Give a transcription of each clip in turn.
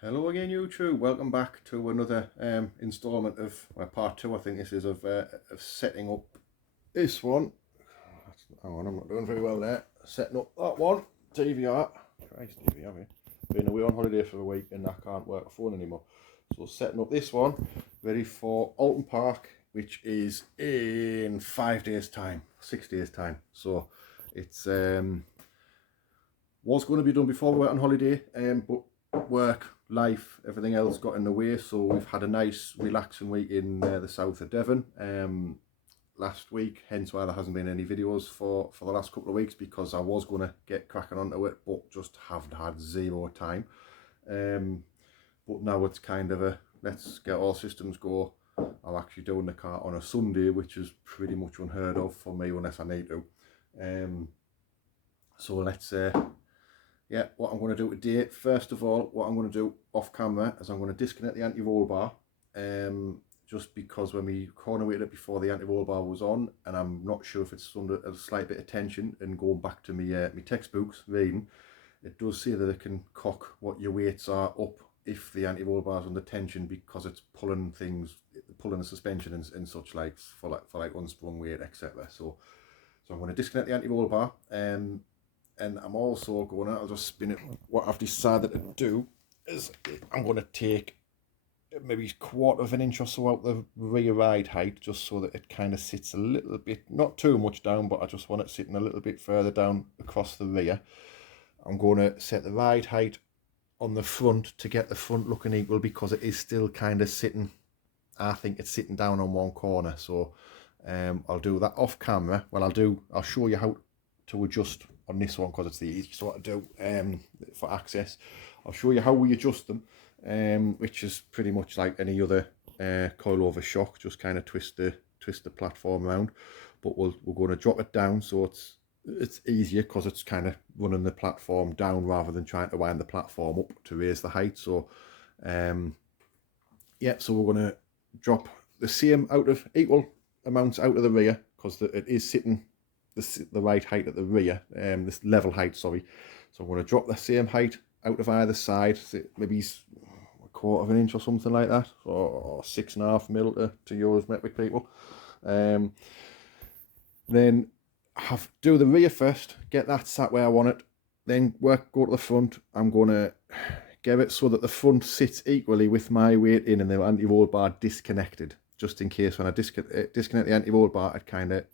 Hello again, YouTube. Welcome back to another instalment of part two. I think this is of setting up this one. Hang on, I'm not doing very well there. Setting up that one. TVR. Christ, TVR. Been away on holiday for a week and I can't work a phone anymore. So setting up this one, ready for Alton Park, which is in 5 days' time, 6 days' time. So it's was going to be done before we went on holiday, but work, life, everything else got in the way. So we've had a nice relaxing week in the south of Devon last week, hence why there hasn't been any videos for the last couple of weeks, because I was going to get cracking onto it but just haven't had zero time. But now it's kind of a let's get all systems go. I'm actually doing the car on a Sunday, which is pretty much unheard of for me unless I need to. So let's yeah, what I'm going to do today, first of all, what I'm going to do off camera is I'm going to disconnect the anti-roll bar, just because when we corner-weighted it before the anti-roll bar was on, and I'm not sure if it's under a slight bit of tension, and going back to my textbooks reading, it does say that it can cock what your weights are up if the anti-roll bar is under tension, because it's pulling things, pulling the suspension and such like for like unsprung weight, etc. So I'm going to disconnect the anti-roll bar. And I'm also going to, I'll just spin it. What I've decided to do is I'm going to take maybe a quarter of an inch or so out the rear ride height, just so that it kind of sits a little bit, not too much down, but I just want it sitting a little bit further down across the rear. I'm going to set the ride height on the front to get the front looking equal, because it is still kind of sitting, I think it's sitting down on one corner. So I'll do that off camera. Well, I'll show you how to adjust on this one, because it's the easiest one to do for access. I'll show you how we adjust them, which is pretty much like any other coilover shock, just kind of twist the platform around. But we're going to drop it down so it's easier, because it's kind of running the platform down rather than trying to wind the platform up to raise the height. So yeah, so we're going to drop the same equal amounts out of the rear, because it is sitting the right height at the rear, this level height, sorry. So I'm going to drop the same height out of either side, maybe a quarter of an inch or something like that, or 6.5 mil to yours metric people. Then do the rear first, get that sat where I want it, then go to the front. I'm going to get it so that the front sits equally with my weight in and the anti-roll bar disconnected, just in case when I disconnect the anti-roll bar, it kind of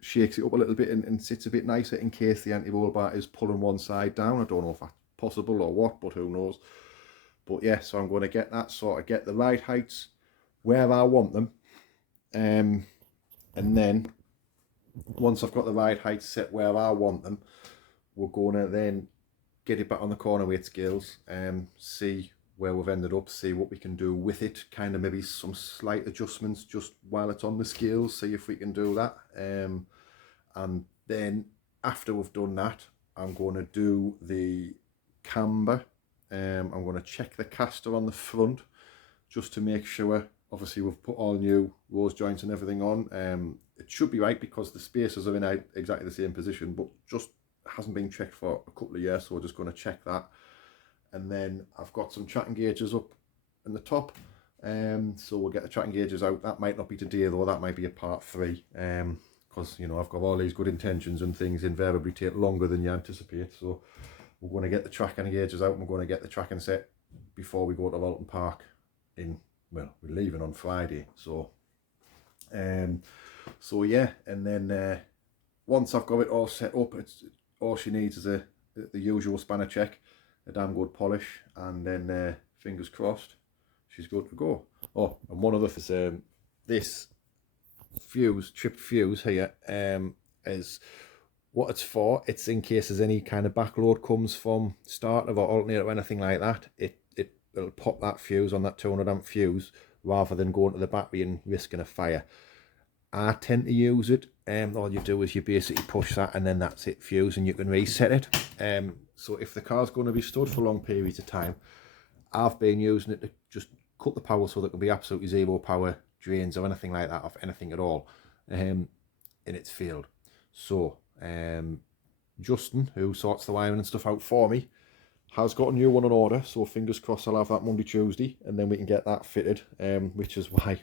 shakes it up a little bit and sits a bit nicer, in case the anti-roll bar is pulling one side down. I don't know if that's possible or what, but who knows. But yeah, so I'm going to get that sorted, get the ride heights where I want them, and then once I've got the ride heights set where I want them, we're going to then get it back on the corner weight scales and see where we've ended up, see what we can do with it, kind of maybe some slight adjustments just while it's on the scales, see if we can do that. And then after we've done that, I'm going to do the camber. I'm going to check the caster on the front just to make sure. Obviously we've put all new rose joints and everything on. It should be right, because the spacers are in exactly the same position, but just hasn't been checked for a couple of years, so we're just going to check that. And then I've got some tracking gauges up in the top, so we'll get the tracking gauges out. That might not be today though, that might be a part 3, because you know, I've got all these good intentions and things invariably take longer than you anticipate. So we're going to get the tracking gauges out, and we're going to get the tracking set before we go to Alton Park well, we're leaving on Friday. So so yeah, and then once I've got it all set up, all she needs is the usual spanner check, a damn good polish, and then fingers crossed she's good to go. Oh, and one other thing, this chipped fuse here, is what it's for. It's in case there's any kind of backload comes from starter or alternator or anything like that, it'll pop that fuse on that 200 amp fuse, rather than going to the battery and risking a fire. I tend to use it, all you do is you basically push that, and then that's it, fuse, and you can reset it. So if the car's going to be stood for long periods of time, I've been using it to just cut the power so there can be absolutely zero power drains or anything like that, of anything at all, in its field. So Justin, who sorts the wiring and stuff out for me, has got a new one on order, so fingers crossed I'll have that Monday, Tuesday, and then we can get that fitted, which is why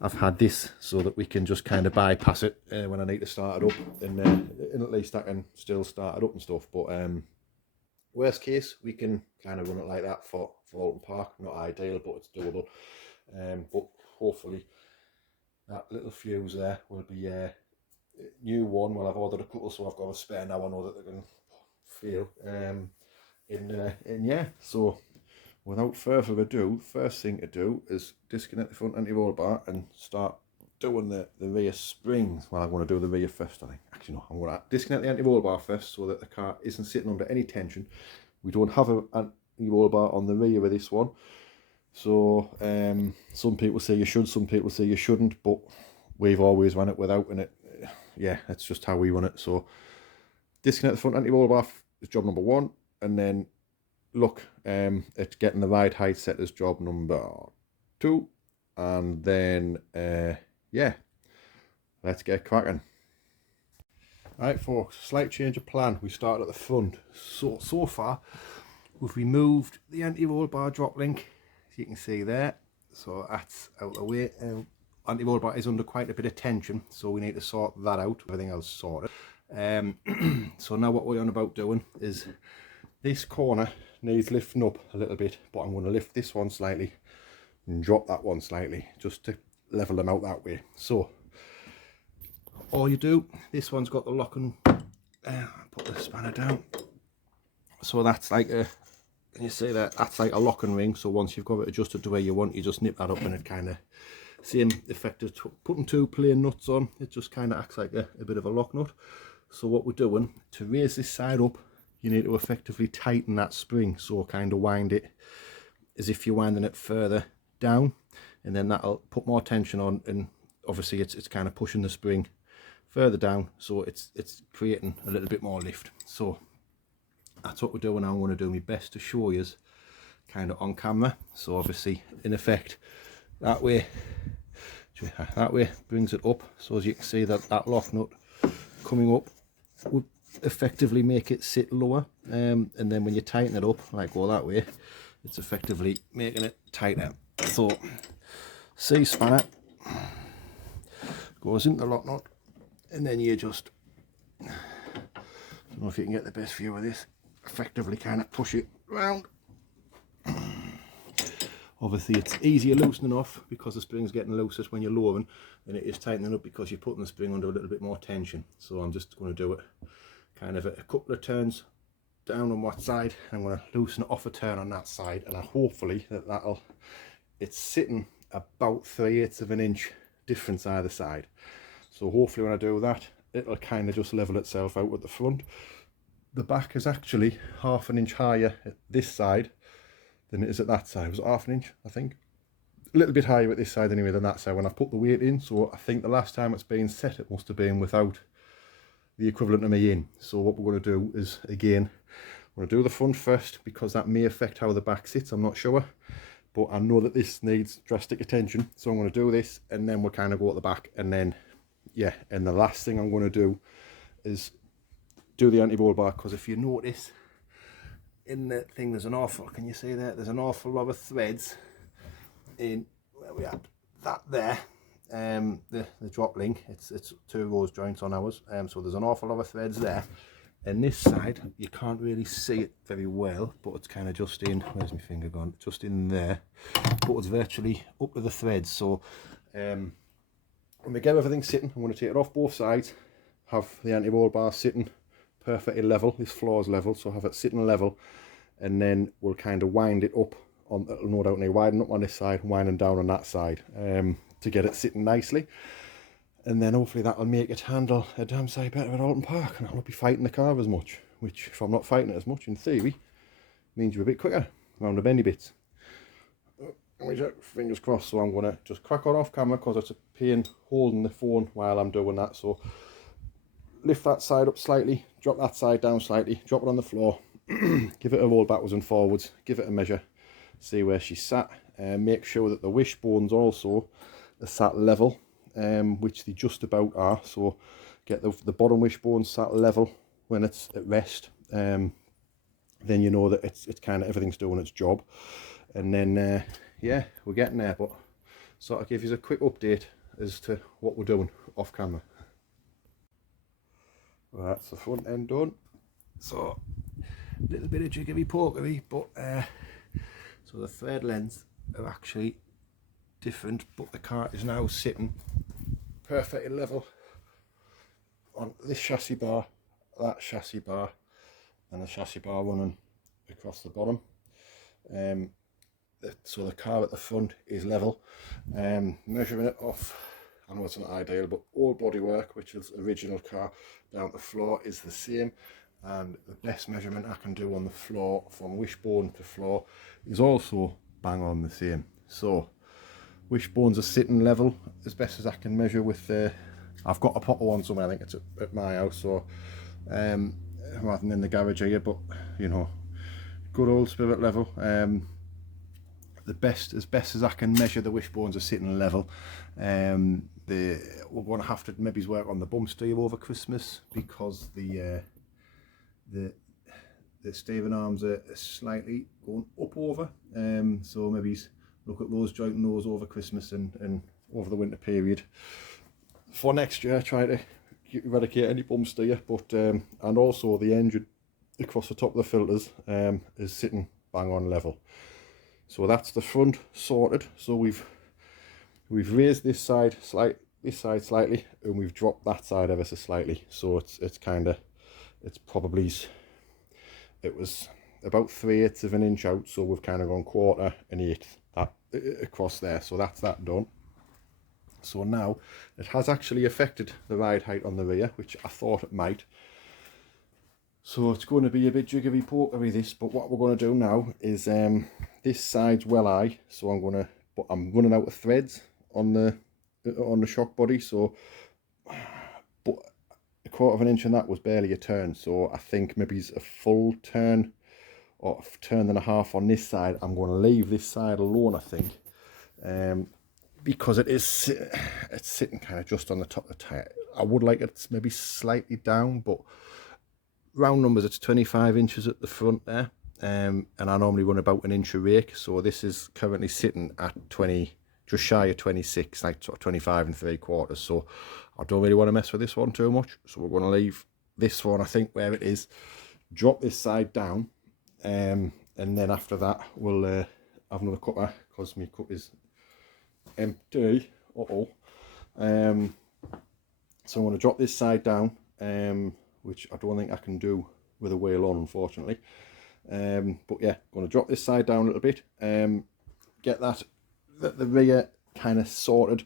I've had this, so that we can just kind of bypass it when I need to start it up, and at least I can still start it up and stuff. But worst case, we can kind of run it like that for Alton Park. Not ideal, but it's doable. But hopefully that little fuse there will be a new one. Well, I've ordered a couple, so I've got a spare now. I know that they can feel. And yeah, so without further ado, first thing to do is disconnect the front anti-roll bar and start doing the rear springs. Well, I'm going to do the rear first, I think. Actually, no, I'm going to disconnect the anti-roll bar first, so that the car isn't sitting under any tension. We don't have an anti-roll bar on the rear of this one, so some people say you should, some people say you shouldn't, but we've always run it without, and yeah, that's just how we run it. So disconnect the front anti-roll bar is job number 1, and then look at getting the ride height set as job number 2, and then yeah, let's get cracking. Right, folks, slight change of plan. We start at the front. So far we've removed the anti-roll bar drop link, as you can see there, so that's out of the way. Anti-roll bar is under quite a bit of tension, so we need to sort that out. Everything else sorted. So now what we're on about doing is, this corner needs lifting up a little bit, but I'm going to lift this one slightly and drop that one slightly, just to level them out that way. So all you do, this one's got the lock and put the spanner down, so that's like a, can you see that, that's like a locking ring. So once you've got it adjusted to where you want, you just nip that up, and it kind of, same effect as putting 2 plain nuts on, it just kind of acts like a bit of a lock nut. So what we're doing, to raise this side up, you need to effectively tighten that spring, so kind of wind it as if you're winding it further down, and then that'll put more tension on, and obviously it's kind of pushing the spring further down, so it's creating a little bit more lift. So that's what we're doing. I'm going to do my best to show you kind of on camera. So obviously, in effect, that way brings it up, so as you can see, that lock nut coming up would effectively make it sit lower, and then when you tighten it up, like go that way, it's effectively making it tighter. So C spanner goes into the lock nut, and then you just, I don't know if you can get the best view of this, effectively kind of push it round. Obviously it's easier loosening off because the spring's getting looser when you're lowering than it is tightening up, because you're putting the spring under a little bit more tension. So I'm just going to do it kind of a couple of turns down on one side. I'm going to loosen it off a turn on that side, and hopefully that'll, it's sitting about 3/8 of an inch difference either side. So hopefully when I do that, it'll kind of just level itself out at the front. The back is actually 1/2 inch higher at this side than it is at that side. Was it 1/2 inch, I think? A little bit higher at this side anyway than that side when I've put the weight in. So I think the last time it's been set, it must have been without the equivalent of me in. So what we're going to do is, again, we're going to do the front first, because that may affect how the back sits, I'm not sure. But I know that this needs drastic attention, so I'm going to do this, and then we'll kind of go at the back, and then, yeah, and the last thing I'm going to do is do the anti-roll bar, because if you notice in the thing, there's an awful, can you see that? There's an awful lot of threads in where we had that there. The drop link, it's 2 rows joints on ours, so there's an awful lot of threads there. And this side, you can't really see it very well, but it's kind of just in, where's my finger gone? Just in there, but it's virtually up to the threads. So when we get everything sitting, I'm going to take it off both sides, have the anti-roll bar sitting perfectly level, this floor is level, so have it sitting level, and then we'll kind of wind it up on, it'll no doubt need winding up on this side, winding down on that side, to get it sitting nicely. And then hopefully that'll make it handle a damn sight better at Alton Park, and I'll not be fighting the car as much, which, if I'm not fighting it as much, in theory, means you're a bit quicker around the bendy bits. Fingers crossed. So I'm going to just crack on off camera, because it's a pain holding the phone while I'm doing that. So lift that side up slightly, drop that side down slightly, drop it on the floor, give it a roll backwards and forwards, give it a measure, see where she's sat, make sure that the wishbones also are sat level, which they just about are. So get the bottom wishbone sat level when it's at rest. The then you know that it's kind of everything's doing its job. And then yeah, we're getting there. But sort of give you a quick update as to what we're doing off camera. Well, that's the front end done. So a little bit of jiggery pokery, but so the thread lengths are actually different, but the cart is now sitting perfectly level on this chassis bar, that chassis bar, and the chassis bar running across the bottom. So the car at the front is level. Measuring it off, I know it's not ideal, but all bodywork, which is original car down the floor, is the same. And the best measurement I can do on the floor from wishbone to floor is also bang on the same. So wishbones are sitting level as best as I can measure with I've got a proper one somewhere, I think it's at my house, so rather than in the garage here, but you know, good old spirit level. The best as I can measure, the wishbones are sitting level. We're going to have to maybe work on the bump steer over Christmas, because the steering arms are slightly going up over, so maybe look at those, jointing those over Christmas and over the winter period. For next year, try to eradicate any bump steer, but and also the engine across the top of the filters is sitting bang on level. So that's the front sorted. So we've raised this side slightly, and we've dropped that side ever so slightly. So it was about 3/8 of an inch out, so we've kind of gone 1/4 and 1/8 that across there. So that's that done. So now it has actually affected the ride height on the rear, which I thought it might. So it's going to be a bit jiggery pokery this, but what we're going to do now is this side's well high, so I'm running out of threads on the shock body. So, but 1/4 of an inch, and that was barely a turn. So I think maybe it's a full turn or a turn and a half on this side. I'm going to leave this side alone, I think, because it's sitting kind of just on the top of the tyre. I would like it maybe slightly down, but round numbers, it's 25 inches at the front there, and I normally run about an inch a rake, so this is currently sitting at 20, just shy of 26, like sort of 25 3/4. So I don't really want to mess with this one too much, so we're going to leave this one, I think, where it is, drop this side down, and then after that we'll have another cuppa, because my cup is empty. So I'm going to drop this side down, which I don't think I can do with a wheel on, unfortunately. But yeah, going to drop this side down a little bit, get the rear kind of sorted,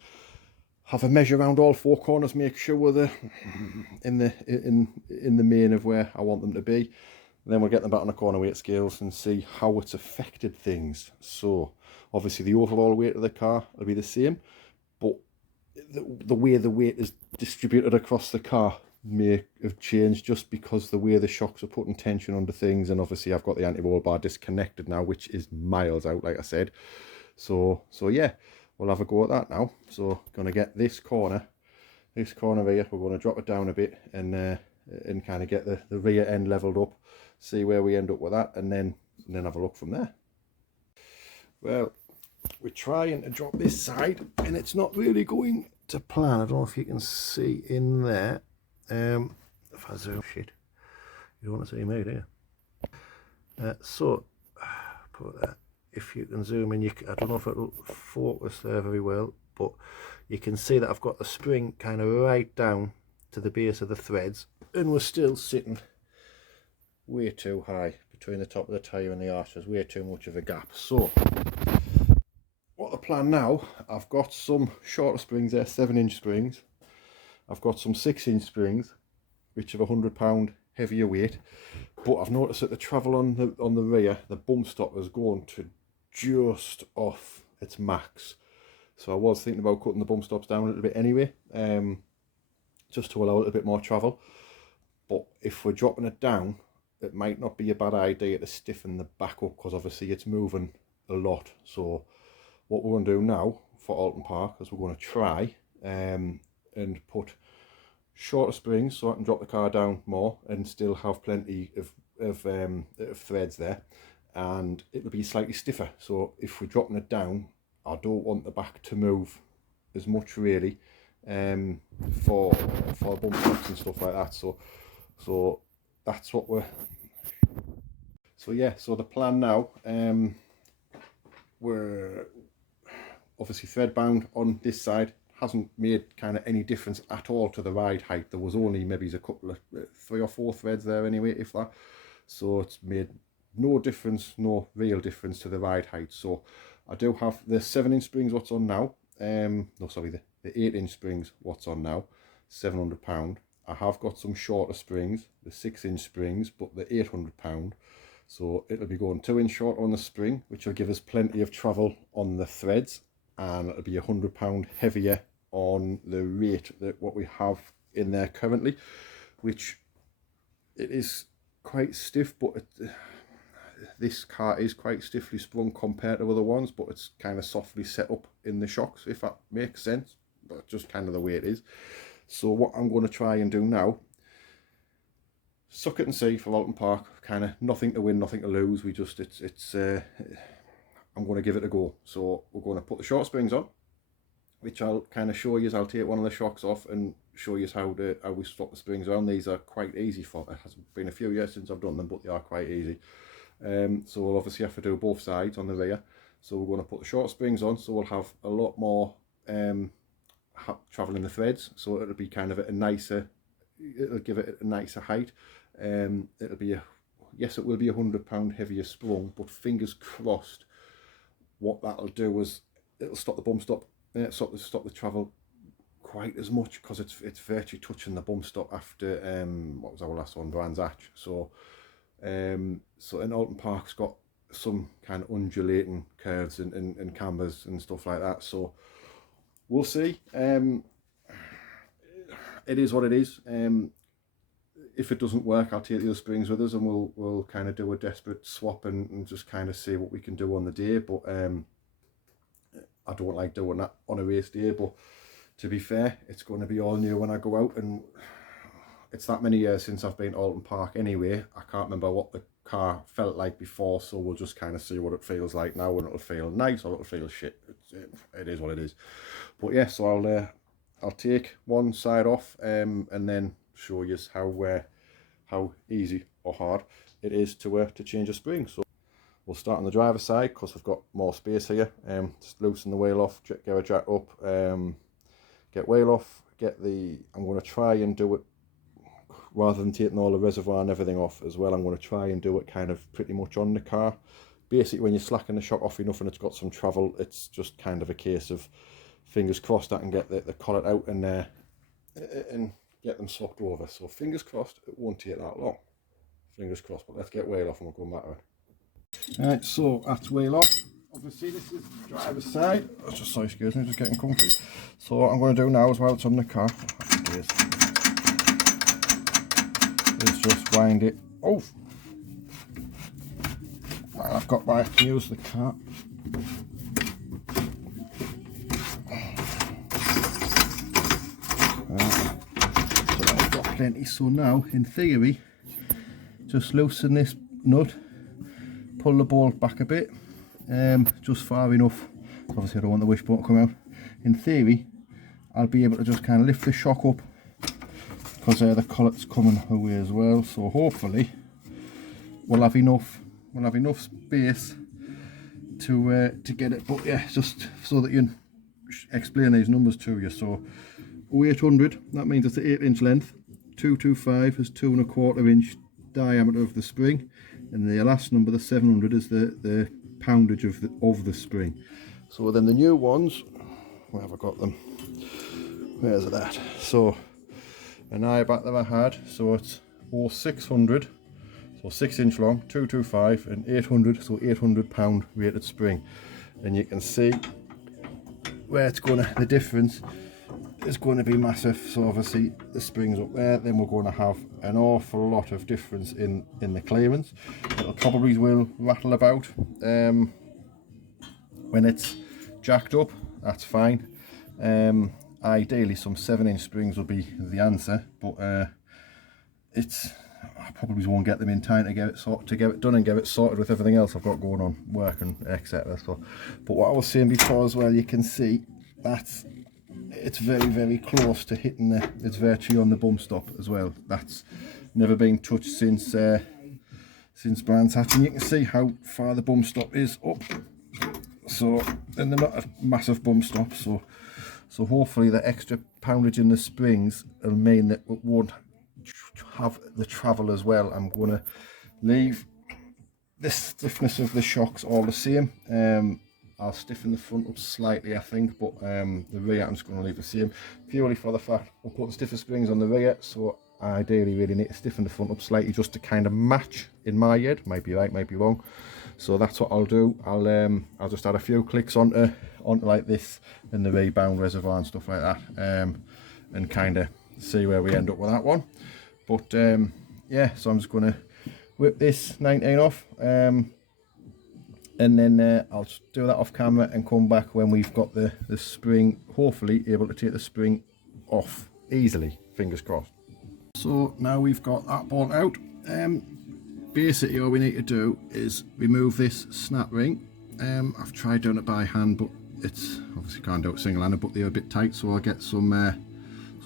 have a measure around all 4 corners, make sure we're in the main of where I want them to be. Then we'll get them back on the corner weight scales and see how it's affected things. So obviously the overall weight of the car will be the same, but the way the weight is distributed across the car may have changed, just because the way the shocks are putting tension onto things. And obviously I've got the anti-roll bar disconnected now, which is miles out, like I said. So yeah, we'll have a go at that now. So gonna get this corner here, we're going to drop it down a bit and kind of get the rear end leveled up, see where we end up with that, and then have a look from there. Well, we're trying to drop this side and it's not really going to plan. I don't know if you can see in there. If I zoom, shit, you don't want to see me, do you? So put that, if you can zoom in, I don't know if it'll focus there very well, but you can see that I've got the spring kind of right down to the base of the threads, and we're still sitting way too high between the top of the tyre and the arch. There's way too much of a gap. So what the plan now, I've got some shorter springs there, 7-inch springs. I've got some 6-inch springs, which are £100 heavier weight, but I've noticed that the travel on the rear, the bump stop is going to just off its max. So I was thinking about cutting the bump stops down a little bit anyway, just to allow a little bit more travel. But if we're dropping it down, it might not be a bad idea to stiffen the back up, because obviously it's moving a lot. So what we're going to do now for Alton Park is we're going to try and put shorter springs, so I can drop the car down more and still have plenty of of threads there, and it'll be slightly stiffer. So if we're dropping it down, I don't want the back to move as much really, for bump stops and stuff like that. So that's what we're. So yeah, so the plan now, we're obviously thread bound on this side. Hasn't made kind of any difference at all to the ride height. There was only maybe a couple of 3 or 4 threads there anyway, if that. So it's made no difference, no real difference to the ride height. So I do have the 7-inch springs what's on now. No, sorry, the 8-inch springs what's on now, £700. I have got some shorter springs, the 6-inch springs, but the £800. So it'll be going 2-inch short on the spring, which will give us plenty of travel on the threads, and it'll be £100 heavier on the rate that what we have in there currently, which it is quite stiff, but this car is quite stiffly sprung compared to other ones, but it's kind of softly set up in the shocks, if that makes sense, but just kind of the way it is. So what I'm going to try and do now, suck it and see for Alton Park, kind of nothing to win, nothing to lose. We just, I'm going to give it a go. So we're going to put the short springs on, which I'll kind of show you. I'll take one of the shocks off and show you how we swap the springs on. These are quite easy for, it has been a few years since I've done them, but they are quite easy. So we'll obviously have to do both sides on the rear. So we're going to put the short springs on, so we'll have a lot more travel in the threads. So it'll be kind of a nicer, it'll give it a nicer height. It'll be yes, it will be £100 heavier sprung, but fingers crossed, what that'll do is it'll stop the bump stop, stop the travel quite as much, because it's virtually touching the bump stop after what was our last one, Brands Hatch. So so in Alton Park's got some kind of undulating curves and cambers and stuff like that. So we'll see. It is what it is. If it doesn't work, I'll take the other springs with us, and we'll kind of do a desperate swap and just kind of see what we can do on the day. But I don't like doing that on a race day, but to be fair, it's going to be all new when I go out, and it's that many years since I've been to Alton Park anyway. I can't remember what the car felt like before, so we'll just kind of see what it feels like now, and it'll feel nice or it'll feel shit. It is what it is. But yeah, so I'll take one side off and then show you how easy or hard it is to change a spring. So we'll start on the driver's side, because I've got more space here. Just loosen the wheel off, get a jack up, get wheel off, I'm going to try and do it, rather than taking all the reservoir and everything off as well, I'm going to try and do it kind of pretty much on the car. Basically, when you're slacking the shock off enough and it's got some travel, it's just kind of a case of fingers crossed I can get the collet out and get them swapped over. So fingers crossed it won't take that long. Fingers crossed, but let's get wheel off and we'll go back to it. Alright, so that's wheel off. Obviously this is the driver's side. That's just, sorry, excuse me, just getting comfy. So what I'm going to do now, as well, it's on the car, is just wind it off. Well, I've got my use the car. So I've got plenty. So now, in theory, just loosen this nut, pull the bolt back a bit, just far enough. Obviously I don't want the wishbone to come out. In theory, I'll be able to just kind of lift the shock up, because the collet's coming away as well. So hopefully we'll have enough space to get it. But yeah, just so that you can explain these numbers to you. So 0800, that means it's an 8-inch length. 225 is 2¼ inch diameter of the spring, and the last number, the 700, is the poundage of the spring. So then the new ones, where have I got them? Where's it at? So an eye back that I had, so it's 0600, so 6-inch long, 225, and 800, so 800 pound rated spring. And you can see where it's gonna, the difference is going to be massive. So obviously the spring's up there, then we're going to have an awful lot of difference in the clearance. It'll probably will rattle about when it's jacked up, that's fine. Ideally some 7-inch springs will be the answer, but it's, I probably won't get them in time to get it done and get it sorted with everything else I've got going on, work and etc. So, but what I was saying before as well, you can see that's it's very close to hitting it's virtually on the bump stop as well. That's never been touched since Brands hatching. You can see how far the bump stop is up. So, and they're not a massive bump stop, so hopefully the extra poundage in the springs will mean that it won't have the travel as well. I'm going to leave the stiffness of the shocks all the same. I'll stiffen the front up slightly, I think, but the rear I'm just going to leave the same, purely for the fact I'm putting stiffer springs on the rear, so I ideally really need to stiffen the front up slightly just to kind of match in my head. Might be right, might be wrong. So that's what I'll do. I'll just add a few clicks onto like this and the rebound reservoir and stuff like that, and kind of see where we end up with that one. But yeah, so I'm just going to whip this 19 off, and then I'll do that off camera and come back when we've got the spring, hopefully able to take the spring off easily, fingers crossed. So now we've got that bolt out, basically all we need to do is remove this snap ring. I've tried doing it by hand, but it's obviously can't do it single-handed, but they're a bit tight, so I'll get some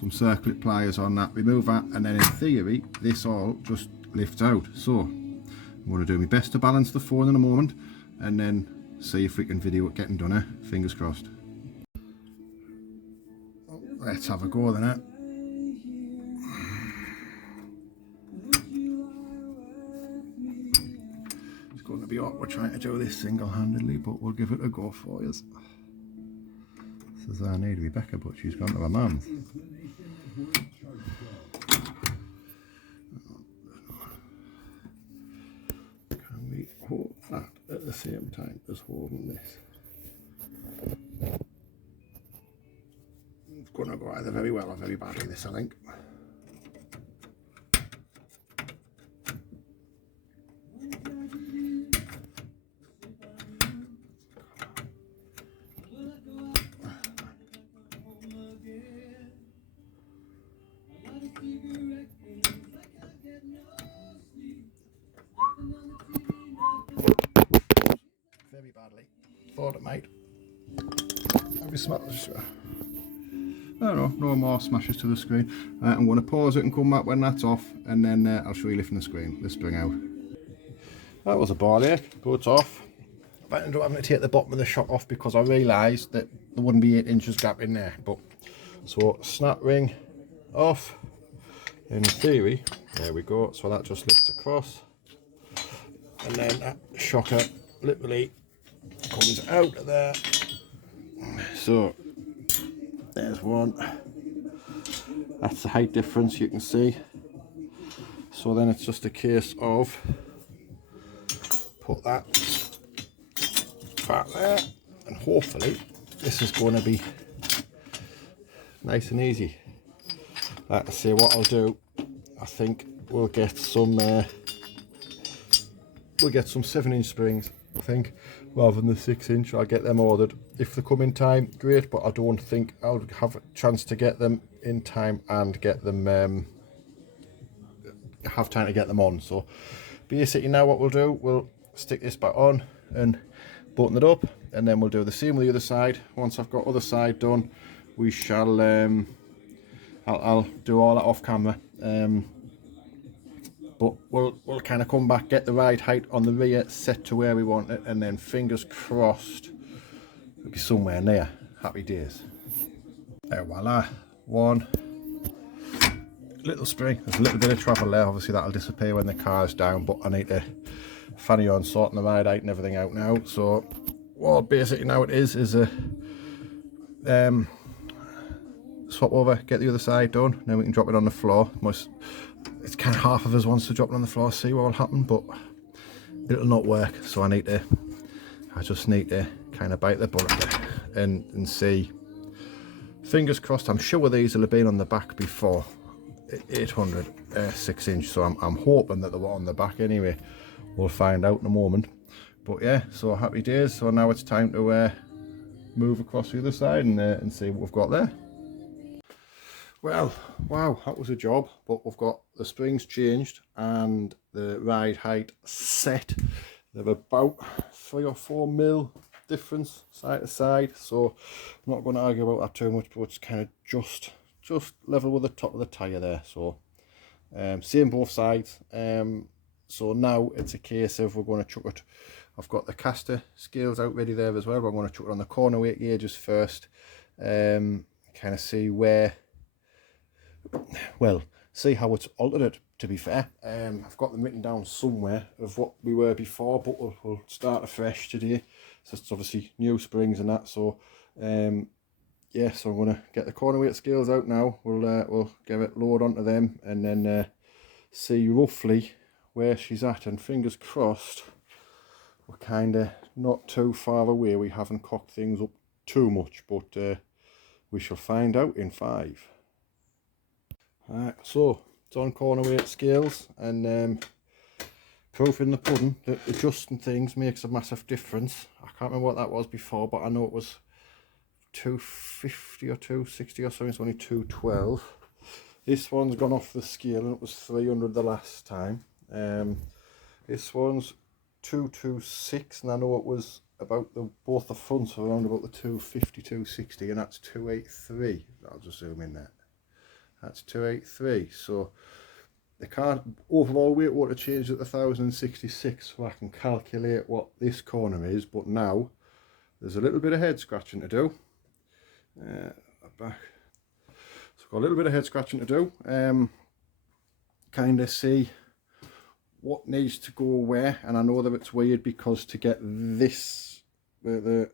circlip pliers on that, remove that, and then in theory this all just lifts out. So I'm going to do my best to balance the phone in a moment and then see if we can video it getting done, fingers crossed. Let's have a go then, It's going to be awkward trying to do this single-handedly, but we'll give it a go for you. Says I need Rebecca, but she's gone to her mum's. Can we hold that at the same time as holding this? It's going to go either very well or very badly, this, I think. Very badly. Thought it might. Every smash. I don't know, no more smashes to the screen. I'm going to pause it and come back when that's off, and then I'll show you lifting the spring out. That was a ball ache, but it's off. I ended up having to take the bottom of the shock off because I realised that there wouldn't be 8 inches gap in there. But so snap ring off. In theory, there we go. So that just lifts across, and then that shocker literally comes out of there. So there's one. That's the height difference you can see. So then it's just a case of put that back there, and hopefully this is going to be nice and easy. Like I say, what I'll do, I think we'll get some 7-inch springs, I think, rather than the 6-inch. I'll get them ordered. If they come in time, great, but I don't think I'll have a chance to get them in time and get them have time to get them on. So basically now what we'll do, we'll stick this back on and button it up, and then we'll do the same with the other side. Once I've got other side done, we shall I'll do all that off camera, but we'll kind of come back, get the right height on the rear set to where we want it, and then fingers crossed it'll be somewhere near. Happy days. There, voila, one little spring. There's a little bit of travel there, obviously that'll disappear when the car's down, but I need to fanny on sorting the ride height and everything out now. So what basically now it is a swap over, get the other side done, then we can drop it on the floor. It's kind of half of us wants to drop it on the floor, see what will happen, but it'll not work. So I just need to kind of bite the bullet and see. Fingers crossed. I'm sure these will have been on the back before. 800 6-inch, so I'm hoping that they were on the back anyway. We'll find out in a moment. But yeah, so happy days. So now it's time to move across the other side and see what we've got there. Well, wow, that was a job, but we've got the springs changed and the ride height set. They're about 3 or 4 mil difference side to side, so I'm not going to argue about that too much, but it's kind of just level with the top of the tyre there. So same both sides. So now it's a case of we're going to chuck it. I've got the caster scales out ready there as well, but I'm going to chuck it on the corner weight gauges first. Kind of see where, well, see how it's altered it, to be fair. I've got them written down somewhere of what we were before, but we'll start afresh today. So it's obviously new springs and that, so yeah, so I'm going to get the corner weight scales out now. We'll give it load onto them and then see roughly where she's at, and fingers crossed we're kind of not too far away. We haven't cocked things up too much, but we shall find out in 5. Alright, so it's on corner weight scales, and proof in the pudding that adjusting things makes a massive difference. I can't remember what that was before, but I know it was 250 or 260 or something. It's only 212. This one's gone off the scale and it was 300 the last time. This one's 226, and I know it was about both the fronts were around about the 250, 260, and that's 283. I'll just zoom in there. That's 283. So the car overall weight water changed at 1066, so I can calculate what this corner is. But now there's a little bit of head scratching to do. Back. So got a little bit of head scratching to do. Kind of see what needs to go where, and I know that it's weird because to get this to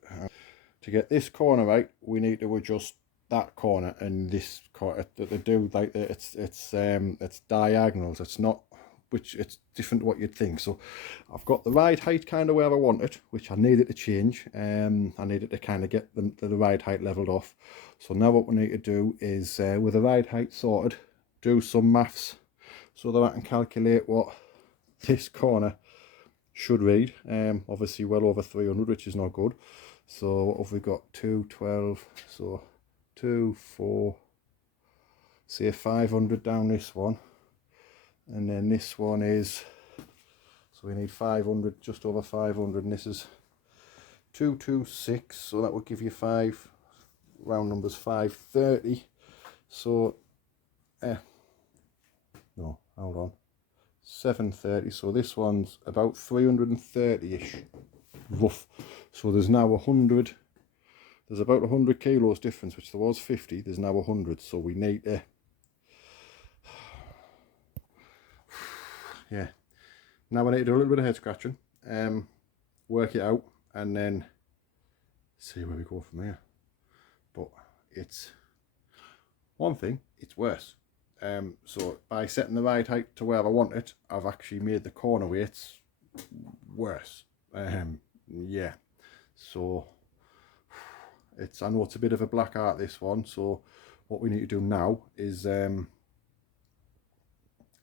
get this corner right, we need to adjust that corner and this corner. They do like it's diagonals. It's not, which it's different to what you'd think. So I've got the ride height kind of where I want it, which I needed to change. I needed to kind of get the ride height leveled off. So now what we need to do is with the ride height sorted, do some maths so that I can calculate what this corner should read. Obviously well over 300, which is not good. So what have we got? 212, so 2, 4, say 500 down this one, and then this one is, so we need 500, just over 500, and this is 226, so that would give you 5, round numbers, 530. So no, hold on, 730. So this one's about 330ish, rough. So there's now 100. There's about 100 kilos difference, which there was 50. There's now 100. So we need to, yeah. Now I need to do a little bit of head scratching, work it out, and then see where we go from there. But it's one thing, it's worse. So by setting the ride height to where I want it, I've actually made the corner weights worse. Yeah. So it's, I know it's a bit of a black art, this one. So what we need to do now is,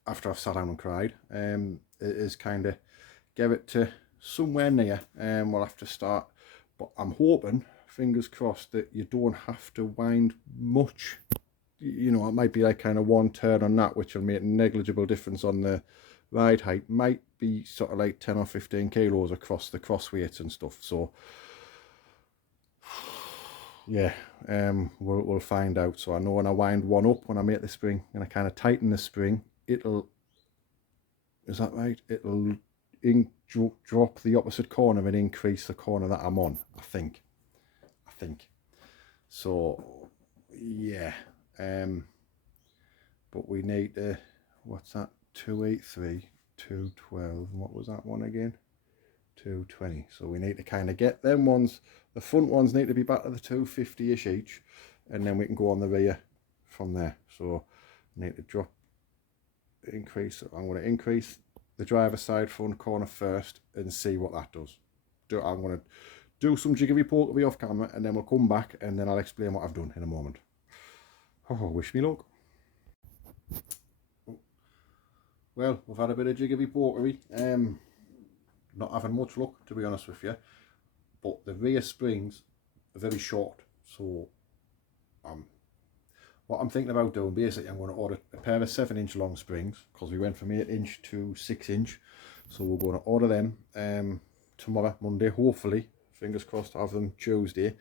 after I've sat down and cried, is kind of get it to somewhere near. We'll have to start, but I'm hoping, fingers crossed, that you don't have to wind much. You know, it might be like kind of one turn on that, which will make a negligible difference on the ride height. Might be sort of like 10 or 15 kilos across the cross weights and stuff. So yeah, we'll find out. So I know when I wind one up, when I make the spring and I kind of tighten the spring, it'll, is that right? It'll drop the opposite corner and increase the corner that I'm on, I think. So yeah, but we need to, what's that, 283, 212, and what was that one again? 220. So we need to kind of get them ones, the front ones need to be back to the 250-ish each, and then we can go on the rear from there. So I need to drop, increase, I'm going to increase the driver's side front corner first and see what that does. I'm going to do some jiggery pokery off camera, and then we'll come back and then I'll explain what I've done in a moment. Oh, wish me luck. Well, we've had a bit of jiggery pokery. Not having much luck, to be honest with you. But the rear springs are very short, so what I'm thinking about doing, basically, I'm going to order a pair of 7-inch long springs, because we went from 8-inch to 6-inch. So we're going to order them tomorrow, Monday, hopefully. Fingers crossed, have them Tuesday.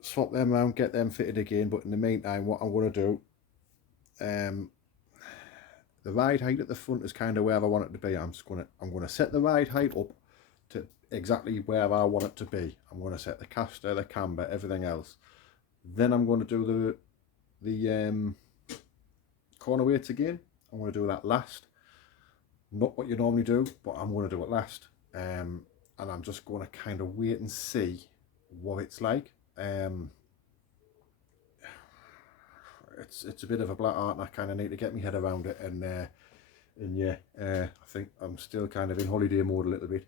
Swap them around, get them fitted again. But in the meantime, what I'm going to do, the ride height at the front is kind of where I want it to be. I'm going to set the ride height up to exactly where I want it to be. I'm going to set the caster, the camber, everything else. Then I'm going to do the corner weights again. I'm going to do that last. Not what you normally do, but I'm going to do it last. And I'm just going to kind of wait and see what it's like. It's a bit of a black art, and I kind of need to get my head around it. And yeah, I think I'm still kind of in holiday mode a little bit.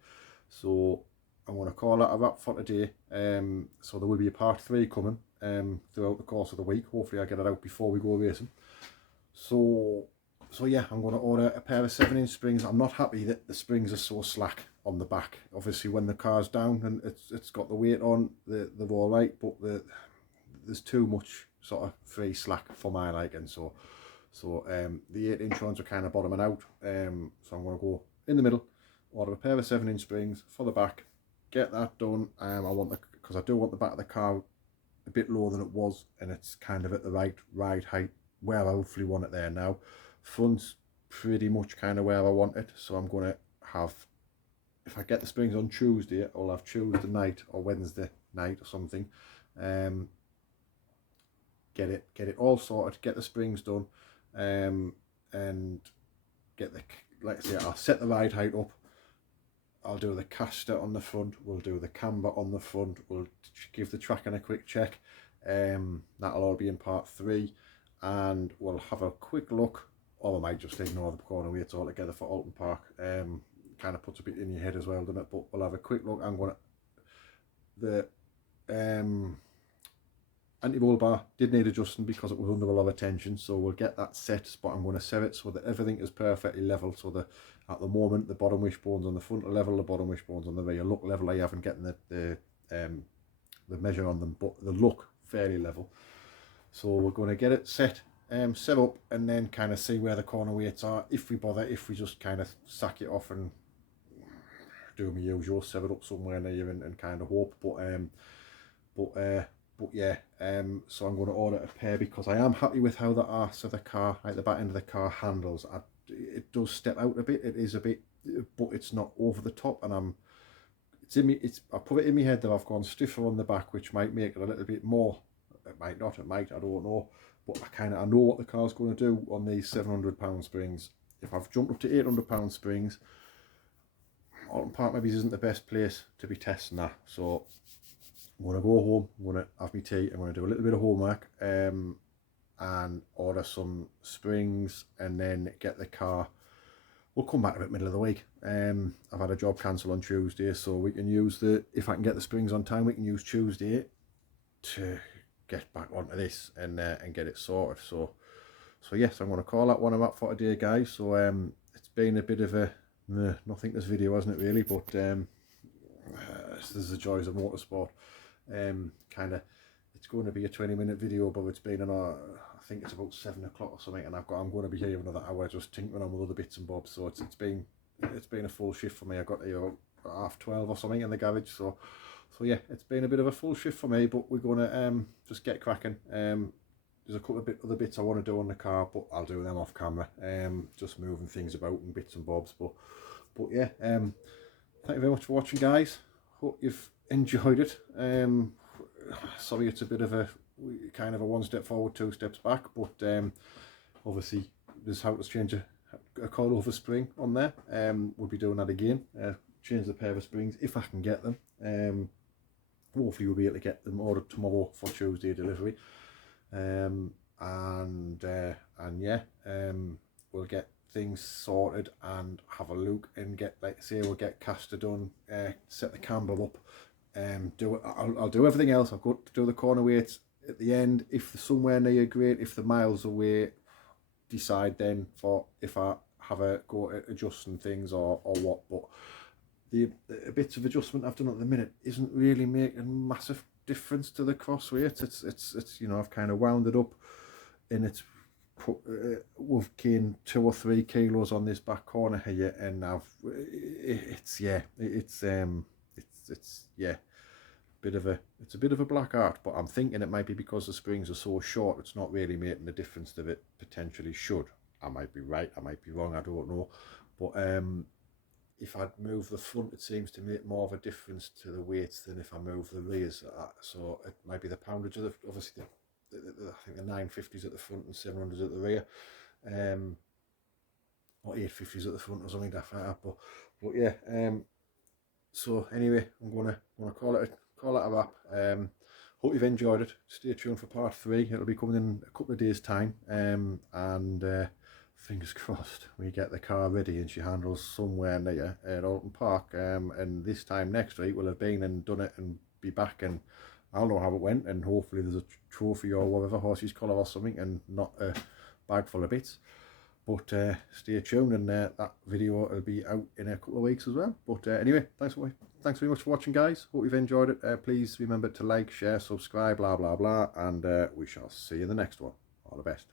So I'm going to call that a wrap for today. So there will be a part 3 coming throughout the course of the week. Hopefully I get it out before we go racing. So yeah, I'm going to order a pair of 7-inch springs. I'm not happy that the springs are so slack on the back. Obviously when the car's down and it's got the weight on, they're all right, but there's too much sort of free slack for my liking. So the 8-inch ones are kind of bottoming out. So I'm going to go in the middle, order a pair of 7-inch springs for the back, get that done. Because I do want the back of the car a bit lower than it was, and it's kind of at the right ride height where I hopefully want it there now. Front's pretty much kind of where I want it, so I'm going to have, if I get the springs on Tuesday, I'll have Tuesday night or Wednesday night or something. Get it all sorted, get the springs done, and get like I say, I'll set the ride height up. I'll do the caster on the front, we'll do the camber on the front, we'll give the tracking a quick check. That'll all be in part 3, and we'll have a quick look, or I might just ignore the corner weights altogether for Alton Park. Kind of puts a bit in your head as well, doesn't it? But we'll have a quick look. I'm going to, the anti-roll bar did need adjusting because it was under a lot of tension, so we'll get that set, but I'm going to set it so that everything is perfectly level, so that at the moment the bottom wishbones on the front are level, the bottom wishbones on the rear look level. I haven't gotten the measure on them, but they look fairly level. So we're going to get it set up, and then kind of see where the corner weights are, if we bother, if we just kind of sack it off and do my usual, set it up somewhere near and kind of hope. But yeah, so I'm going to order a pair because I am happy with how the arse of the car, like the back end of the car, handles. It does step out a bit. It is a bit, but it's not over the top. And I put it in my head that I've gone stiffer on the back, which might make it a little bit more. It might not. It might. I don't know. But I know what the car's going to do on these £700 springs. If I've jumped up to £800 springs, Alton Park maybe isn't the best place to be testing that. So I'm going to go home, I'm going to have my tea, I'm going to do a little bit of homework and order some springs, and then get the car. We'll come back to it middle of the week. I've had a job cancel on Tuesday, so we can use if I can get the springs on time, we can use Tuesday to get back onto this and get it sorted. So yes, I'm going to call that one I'm up for today, guys. So it's been a bit of a nothing this video, hasn't it, really? But this is the joys of motorsport. Kind of, it's going to be a 20-minute video, but it's been I think it's about 7 o'clock or something, and I'm going to be here another hour just tinkering on with other bits and bobs. So it's been a full shift for me. I got here about 12:30 or something in the garage. So yeah, it's been a bit of a full shift for me, but we're going to just get cracking. There's a couple of other bits I want to do on the car, but I'll do them off camera. Just moving things about and bits and bobs. But yeah, thank you very much for watching, guys. Hope you've enjoyed it. Sorry it's a bit of a kind of a 1 step forward, 2 steps back, but obviously there's how to change a coilover spring on there. We'll be doing that again. Change the pair of springs if I can get them. Hopefully we'll be able to get them ordered tomorrow for Tuesday delivery. And yeah, we'll get things sorted and have a look and get, like I say, we'll get caster done, set the camber up, I'll do everything else. I've got to do the corner weights at the end. If they're somewhere near, great. If they're miles away, decide then for if I have a go at adjusting things or what. But the bits of adjustment I've done at the minute isn't really making massive difference to the crossweight. It's you know, I've kind of wound it up, and it's put, we've gained 2 or 3 kilos on this back corner here, and it's a bit of a black art. But I'm thinking it might be because the springs are so short, it's not really making the difference that it potentially should. I might be right, I might be wrong, I don't know. But if I move the front, it seems to make more of a difference to the weights than if I move the rears. So it might be the poundage of obviously I think the 950s at the front and 700s at the rear, or 850s at the front or something like that. But yeah. So anyway, I'm gonna call it a wrap. Hope you've enjoyed it. Stay tuned for part 3. It'll be coming in a couple of days' time. And fingers crossed we get the car ready and she handles somewhere near at Alton Park. And this time next week we'll have been and done it and be back, and I'll know how it went, and hopefully there's a trophy or whatever, horse's collar or something, and not a bag full of bits. But stay tuned, and that video will be out in a couple of weeks as well. But anyway, thanks very much for watching, guys. Hope you've enjoyed it. Please remember to like, share, subscribe, blah blah blah, and we shall see you in the next one. All the best.